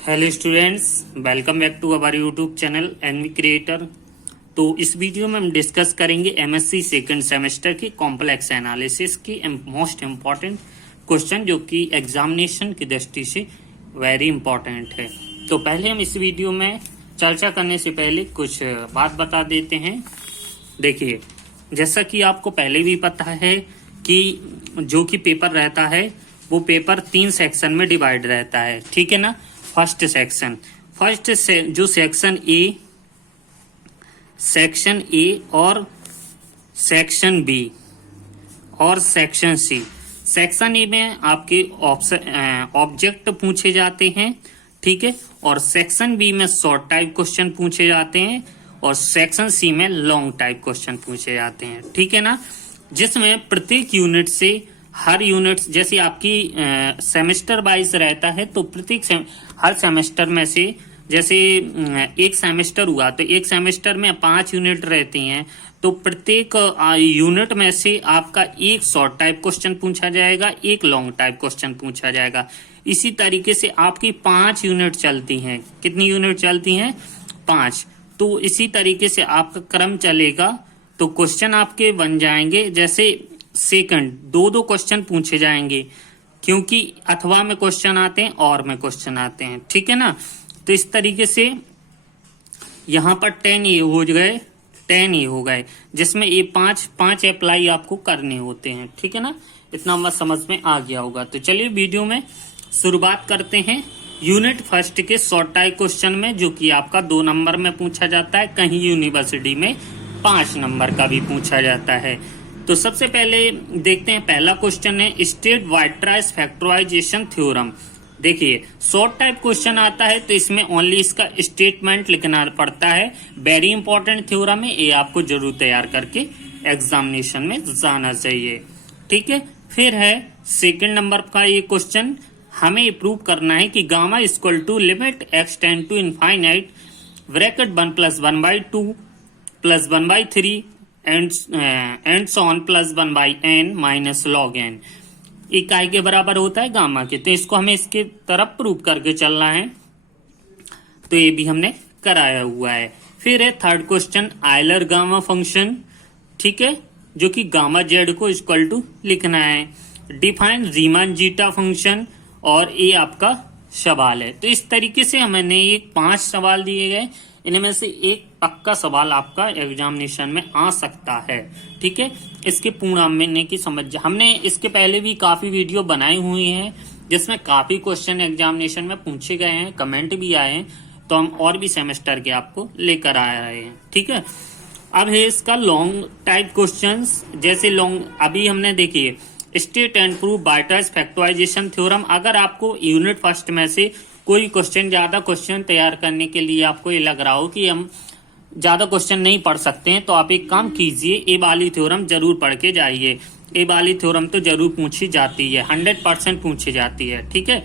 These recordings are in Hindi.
Hello students, welcome back to our YouTube channel NV creator. तो इस वीडियो में हम डिस्कस करेंगे एमएससी सेकंड सेमेस्टर की कॉम्प्लेक्स एनालिसिस की मोस्ट इम्पॉर्टेंट क्वेश्चन, जो कि एग्जामिनेशन की दृष्टि से वेरी इंपॉर्टेंट है। तो पहले हम इस वीडियो में चर्चा करने से पहले कुछ बात बता देते हैं। देखिए, जैसा कि आपको पहले भी पता है कि जो कि पेपर रहता है वो पेपर 3 सेक्शन में डिवाइड रहता है, ठीक है ना। फर्स्ट सेक्शन, जो सेक्शन ए और सेक्शन बी और सेक्शन सी। सेक्शन ए में आपके ऑब्जेक्ट पूछे जाते हैं, ठीक है, और सेक्शन बी में शॉर्ट टाइप क्वेश्चन पूछे जाते हैं और सेक्शन सी में लॉन्ग टाइप क्वेश्चन पूछे जाते हैं, ठीक है ना। जिसमें प्रत्येक यूनिट से हर यूनिट जैसे आपकी सेमेस्टर वाइज रहता है, तो हर सेमेस्टर में से जैसे एक सेमेस्टर हुआ तो एक सेमेस्टर में 5 यूनिट रहती हैं, तो प्रत्येक यूनिट में से आपका एक शॉर्ट टाइप क्वेश्चन पूछा जाएगा, एक लॉन्ग टाइप क्वेश्चन पूछा जाएगा। इसी तरीके से आपकी 5 यूनिट चलती हैं। कितनी यूनिट चलती हैं? 5। तो इसी तरीके से आपका क्रम चलेगा। तो क्वेश्चन आपके बन जाएंगे जैसे सेकंड, दो क्वेश्चन पूछे जाएंगे, क्योंकि अथवा में क्वेश्चन आते हैं और में क्वेश्चन आते हैं, ठीक है ना। तो इस तरीके से यहां पर 10 ये हो गए, जिसमें ये 5 अप्लाई आपको करने होते हैं, ठीक है ना। इतना बस समझ में आ गया होगा। तो चलिए वीडियो में शुरुआत करते हैं यूनिट फर्स्ट के शॉर्ट टाइप क्वेश्चन में, जो कि आपका 2 नंबर में पूछा जाता है, कहीं यूनिवर्सिटी में 5 नंबर का भी पूछा जाता है। तो सबसे पहले देखते हैं, पहला क्वेश्चन है स्टेट वाइट्राइस फैक्टराइजेशन थ्योरम। देखिए, शॉर्ट टाइप क्वेश्चन आता है तो इसमें ओनली इसका स्टेटमेंट लिखना पड़ता है। वेरी इंपॉर्टेंट थ्योरम है, ये आपको जरूर तैयार करके एग्जामिनेशन में जाना चाहिए, ठीक है। फिर है सेकंड नंबर का ये क्वेश्चन, हमें ये प्रूव करना है कि gamma equal to limit x tend to infinite bracket 1 + 1/2 + 1/3 and so on + 1/n minus log n इकाई के बराबर होता है गामा के। तो इसको हमें इसके तरफ प्रूव करके चलना है, तो ये भी हमने कराया हुआ है। फिर है third question Euler gamma function, ठीक है, जो कि गामा जेड को इक्वल टू लिखना है। डिफाइन रीमान जीटा फंक्शन, और ये आपका सवाल है। तो इस तरीके से हमने ये 5 सवाल दिए गए, इनमें से एक पक्का सवाल आपका एग्जामिनेशन में आ सकता है, ठीक है। इसके पूर्णांक की समझ, हमने इसके पहले भी काफी वीडियो बनाई हुई हैं जिसमें काफी क्वेश्चन एग्जामिनेशन में पूछे गए हैं, कमेंट भी आए हैं, तो हम और भी सेमेस्टर के आपको लेकर आ रहे हैं, ठीक है। अब है इसका लॉन्ग टाइप क्वेश्चंस। जैसे लॉन्ग अभी हमने देखिए state and prove Weierstrass factorization theorem. अगर आपको यूनिट फर्स्ट में से कोई क्वेश्चन, ज्यादा क्वेश्चन तैयार करने के लिए आपको ये लग रहा हो कि हम ज्यादा क्वेश्चन नहीं पढ़ सकते हैं, तो आप एक काम कीजिए, ए वाली थ्योरम जरूर पढ़ के जाइए। ए वाली थ्योरम तो जरूर पूछी जाती है, 100% पूछी जाती है, ठीक है।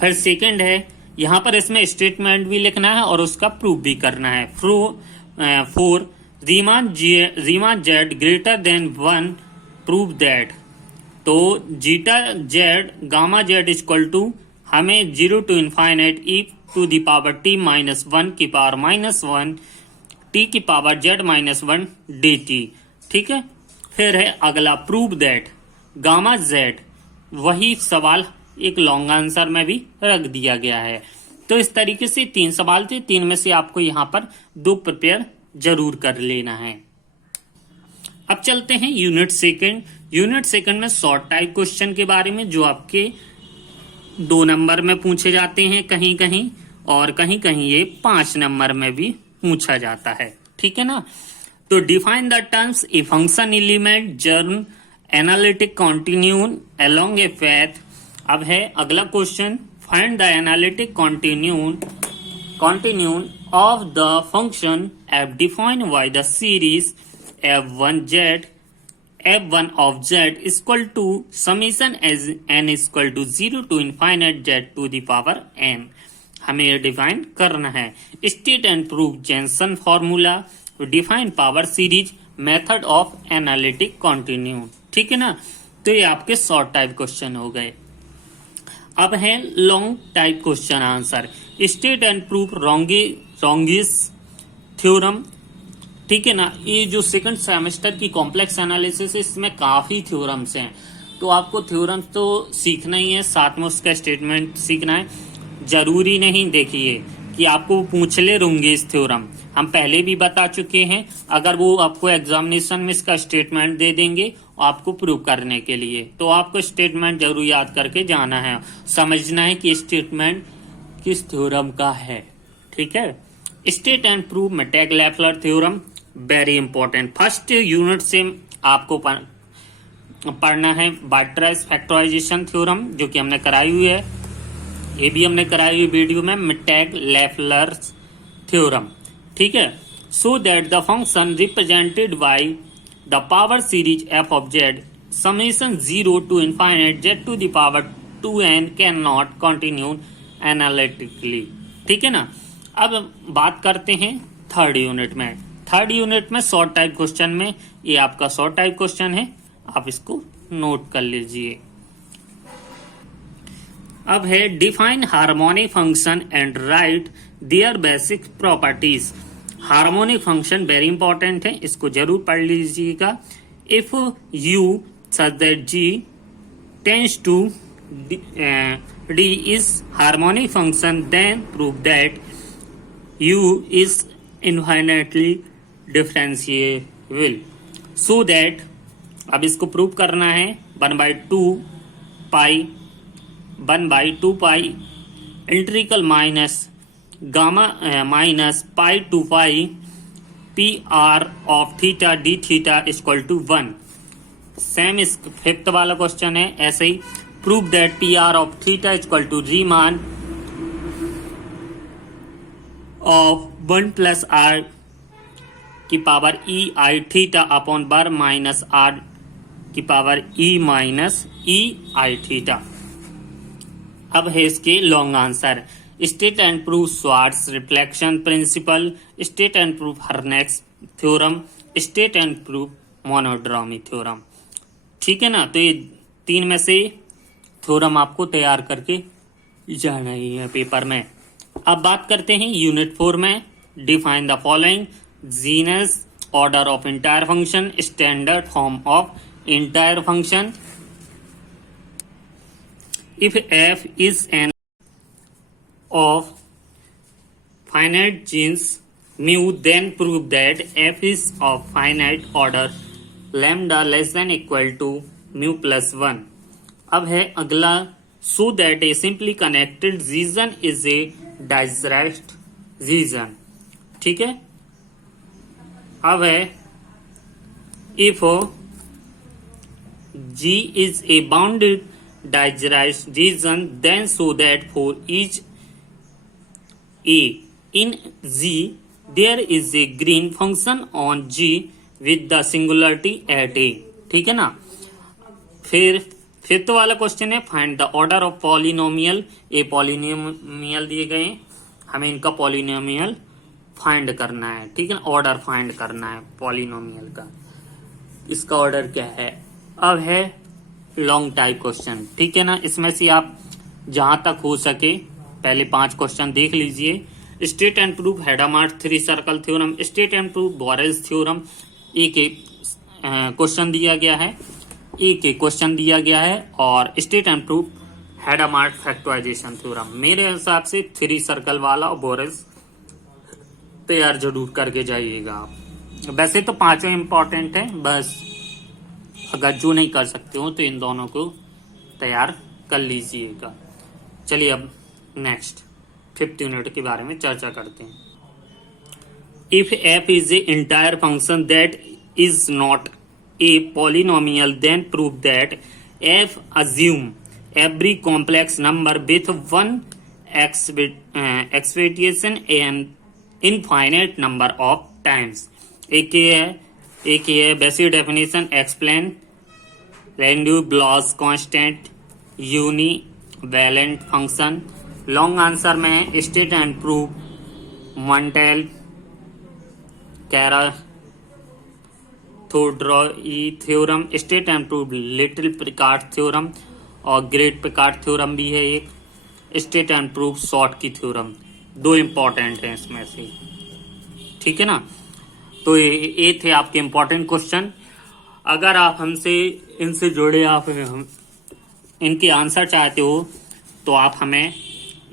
फिर सेकंड है, यहाँ पर इसमें स्टेटमेंट भी लिखना है और उसका प्रूफ भी करना है। For Riemann z greater than 1 prove that. तो zeta z gamma z equal to हमें 0 to infinite e to the power t minus 1 की पावर -1 t की पावर z -1 dt, ठीक है। फिर है अगला प्रूव दैट गामा z, वही सवाल एक लॉन्ग आंसर में भी रख दिया गया है। तो इस तरीके से 3 सवाल थे, 3 में से आपको यहाँ पर 2 प्रिपेयर जरूर कर लेना है। अब चलते हैं यूनिट सेकंड। यूनिट सेकंड में शॉर्ट टाइप क्वेश्चन के बारे में, जो आपके 2 नंबर में पूछे जाते हैं कहीं कहीं, और कहीं कहीं ये 5 नंबर में भी पूछा जाता है, ठीक है ना। तो define the terms a function element germ analytic continuation along a path. अब है अगला question, find the analytic continuation of the function f defined by the series f1 of z equal to summation as n equal to 0 to infinite z to the power n। हमें ये डिफाइन करना है। State and prove Jensen formula, define power series, method of analytic continue, ठीक है ना। तो ये आपके शॉर्ट टाइप क्वेश्चन हो गए। अब है long type question answer. State and proof Runge's theorem, ठीक है ना। ये जो सेकंड सेमेस्टर की कॉम्प्लेक्स एनालिसिस है, इसमें काफी थ्योरम्स हैं, तो आपको थ्योरम्स तो सीखना ही है, साथ में उसका स्टेटमेंट सीखना है। जरूरी नहीं देखिए कि आपको पूछ ले रोंगिस थ्योरम, हम पहले भी बता चुके हैं। अगर वो आपको एग्जामिनेशन में इसका स्टेटमेंट दे देंगे आपको प्रूव करने के लिए, तो आपको स्टेटमेंट जरूर याद करके जाना है, समझना है कि स्टेटमेंट किस थ्योरम का है, ठीक है। State and prove Mittag Leffler theorem very important, first unit से आपको पढ़ना है। बार्ट्राइज फैक्टराइजेशन थ्योरम जो कि हमने कराई हुई है, ये भी हमने कराई हुई वीडियो में, मैटेग लेफ्लर थ्योरम, ठीक है। So that the function represented by the power series f of z summation 0 to infinite z to the power 2n cannot continue analytically, ठीक है ना। अब बात करते हैं थर्ड यूनिट में। थर्ड यूनिट में शॉर्ट टाइप क्वेश्चन में, ये आपका शॉर्ट टाइप क्वेश्चन है, आप इसको नोट कर लीजिए। अब है define harmonic function and write their basic properties. Harmonic function very important है, इसको जरूर पढ़ लीजिएगा। If u such that G tends to D is harmonic function then prove that u is infinitely differentiable. So that अब इसको प्रूव करना है 1/2 pi integral minus gamma minus pi to pi P R of theta d theta equal to 1। Same इस फिफ्थ वाला क्वेश्चन है ऐसे ही। Prove that P R of theta equal to Riemann of 1 plus r की power e i theta upon बर माइनस आर की power e minus e i theta. अब है इसके long answer. State and proof Schwarz reflection principle, state and proof Harnack's theorem, state and proof monodromy theorem, ठीक है ना। तो ये तीन में से थ्योरम आपको तैयार करके जाना ही है पेपर में। अब बात करते हैं यूनिट 4 में। Define the following genus order of entire function, standard form of entire function. If f is an of finite genes mu, then prove that f is of finite order lambda less than equal to mu plus 1। अब है अगला, so that a simply connected region is a disject region, ठीक है। अब है if G is a bounded disject region, then show that for each A in G there is a green function on G with the singularity at A, ठीक है ना। फिर फिफ्थ वाला क्वेश्चन है find the order of polynomial. A polynomial दिए गए, हमें इनका पॉलिनोमियल फाइंड करना है, ठीक है ना, ऑर्डर फाइंड करना है पॉलिनोमियल का, इसका ऑर्डर क्या है। अब है लॉन्ग टाइप क्वेश्चन, ठीक है ना। इसमें से आप जहां तक हो सके पहले 5 क्वेश्चन देख लीजिए। State and proof Hadamard 3 circle theorem, state and proof Borel's theorem. एक क्वेश्चन दिया गया है, एक क्वेश्चन दिया गया है, और state and proof Hadamard factorisation theorem. मेरे हिसाब से 3 सर्कल वाला और बोरेल्स तैयार जरूर करके जाइएगा आप। वैसे तो 5 इंपॉर्टेंट है, बस अगर जो नहीं कर सकते हो तो इन दोनों को तैयार कर लीजिएगा। चलिए अब नेक्स्ट 5th यूनिट के बारे में चर्चा करते हैं। If f is a entire function that is not a polynomial, then prove that f assume every complex number with one expectation and infinite number of times। एक ये है basic definition, explain Landau Bloch's constant univalent function. Long answer में state and proof Montel Caratheodory theorem, state and proof little Picard theorem, और ग्रेट पिकार्ड थ्योरम भी है एक। State and proof Schottky theorem, 2 important हैं इसमें से, ठीक है ना। तो ये थे आपके इंपॉर्टेंट क्वेश्चन। अगर आप हमसे इनसे जुड़े, आप हम इनके आंसर चाहते हो तो आप हमें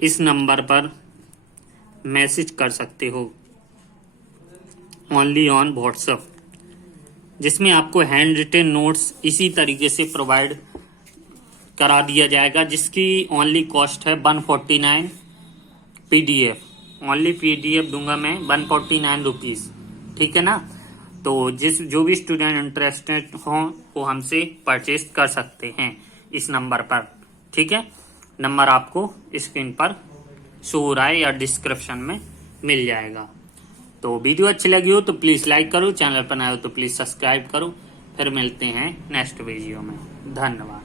इस नंबर पर मैसेज कर सकते हो ओनली ऑन व्हाट्सएप, जिसमें आपको हैंड रिटन नोट्स इसी तरीके से प्रोवाइड करा दिया जाएगा, जिसकी ओनली कॉस्ट है 149 पीडीएफ। ओनली पीडीएफ दूंगा मैं 149 रुपीज, ठीक है ना। तो जो भी स्टूडेंट इंटरेस्टेड हो वो हमसे परचेज कर सकते हैं इस नंबर पर, ठीक है। नंबर आपको स्क्रीन पर शो हो रहा है या डिस्क्रिप्शन में मिल जाएगा। तो वीडियो अच्छी लगी हो तो प्लीज लाइक करो, चैनल पर नए हो तो प्लीज सब्सक्राइब करो। फिर मिलते हैं नेक्स्ट वीडियो में। धन्यवाद।